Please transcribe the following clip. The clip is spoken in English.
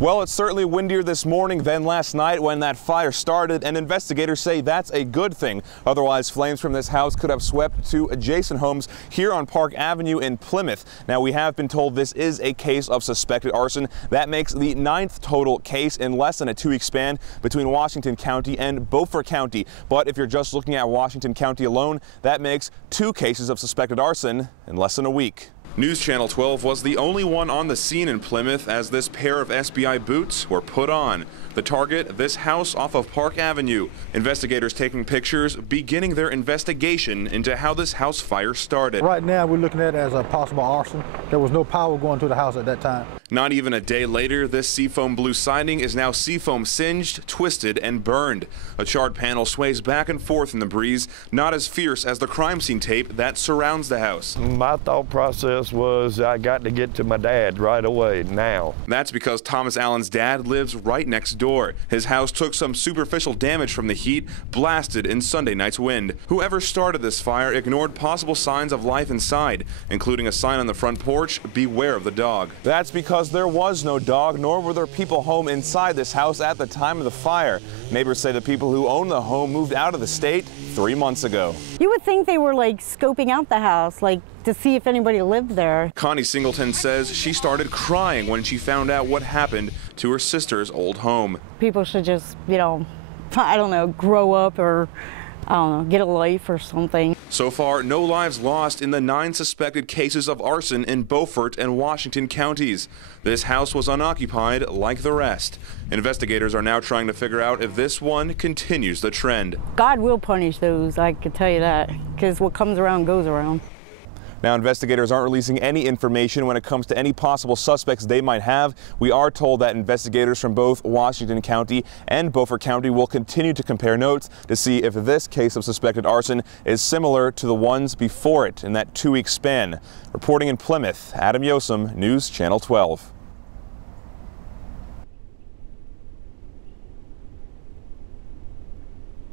Well, it's certainly windier this morning than last night when that fire started, and investigators say that's a good thing. Otherwise, flames from this house could have swept to adjacent homes here on Park Avenue in Plymouth. Now, we have been told this is a case of suspected arson. That makes the 9th total case in less than a 2-week span between Washington County and Beaufort County. But if you're just looking at Washington County alone, that makes 2 cases of suspected arson in less than a week. News Channel 12 was the only one on the scene in Plymouth as this pair of SBI boots were put on. The target, this house off of Park Avenue. Investigators taking pictures, beginning their investigation into how this house fire started. Right now, we're looking at it as a possible arson. There was no power going to the house at that time. Not even a day later, this seafoam blue siding is now seafoam singed, twisted, and burned. A charred panel sways back and forth in the breeze, not as fierce as the crime scene tape that surrounds the house. My thought process was I got to get to my dad right away now. That's because Thomas Allen's dad lives right next door. His house took some superficial damage from the heat, blasted in Sunday night's wind. Whoever started this fire ignored possible signs of life inside, including a sign on the front porch, "Beware of the dog." That's because there was no dog, nor were there people home inside this house at the time of the fire. Neighbors say the people who own the home moved out of the state 3 months ago. You would think they were like scoping out the house, like to see if anybody lived there. Connie Singleton says she started crying when she found out what happened to her sister's old home. People should just, I don't know, grow up or, I don't know, get a life or something. So far, no lives lost in the 9 suspected cases of arson in Beaufort and Washington counties. This house was unoccupied like the rest. Investigators are now trying to figure out if this one continues the trend. God will punish those, I can tell you that, because what comes around goes around. Now, investigators aren't releasing any information when it comes to any possible suspects they might have. We are told that investigators from both Washington County and Beaufort County will continue to compare notes to see if this case of suspected arson is similar to the ones before it in that 2-week span. Reporting in Plymouth, Yosim, News Channel 12.